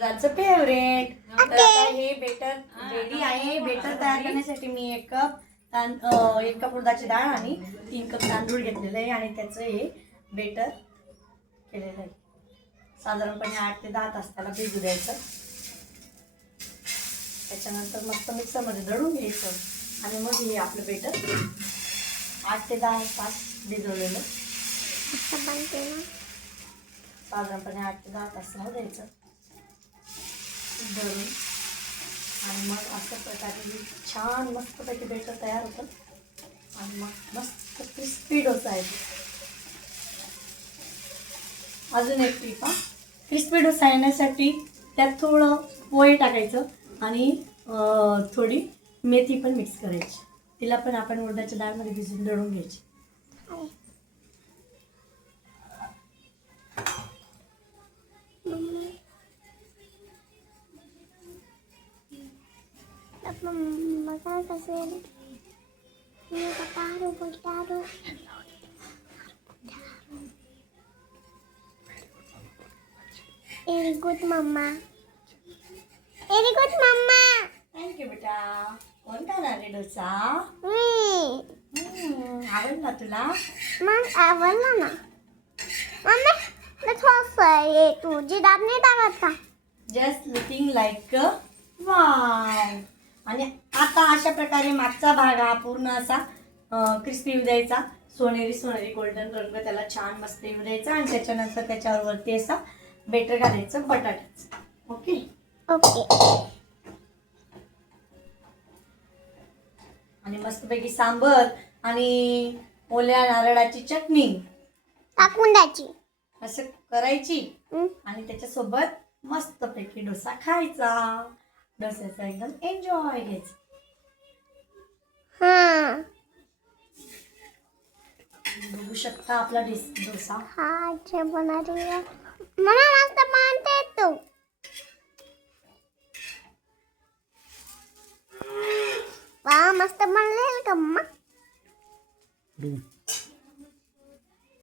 माझं फेवरेट. तर आता हे बेटर रेडी आहे. बेटर तयार करण्यासाठी मी एक कप उडदाची डाळ आणि 3 कप तांदूळ घेतलेले आहे आणि त्याचं हे बेटर केलेलं आहे. साधारणपणे 8 ते 10 तास त्याला भिजू द्यायचं. त्याच्यानंतर मस्त मिक्सरमध्ये दळून घ्यायचं आणि मग हे आपलं बेटर 8 ते 10 तास भिजवलेलं साधारणपणे 8 ते 10 तास राहू द्यायचं दळून. आणि मग अशा प्रकारे छान मस्तपैकी बेटर तयार होतं आणि मग मस्त क्रिस्पी डोसा आहे. अजून एक टिप क्रिस्पी डोसा येण्यासाठी त्यात थोडं पोहे टाकायचं आणि थोडी मेथी पण मिक्स करायची. तिला पण आपण उडदाच्या डाळमध्ये भिजून दळून घ्यायची. मग कसं Very good, Mama. Very good, Mama. Thank you बेटा. कोण खाणार रे डोसा? आवडला तुला? मग आवडला ना. मम्मी थोडं तुझी दात नाही टाकत का? Just looking like wow. आणि आता अशा प्रकारे मागचा भाग हा पूर्ण असा क्रिस्पी येऊ द्यायचा. सोनेरी गोल्डन रंग त्याला छान मस्त येऊ द्यायचा आणि त्याच्यानंतर त्याच्यावरती असा बेटर घालायचं बटाट्याचं. Okay okay. आणि मस्तपैकी सांबर आणि ओल्या नारळाची चटणी टाकून द्यायची असं करायची आणि त्याच्यासोबत मस्तपैकी डोसा खायचा. डोस्याचा एकदम एन्जॉय घ्यायचा. बघू शकता आपला डोसा. हा जे बनवली मला मस्त बनवता येतो. वा मस्त बनलेल का मम्मा?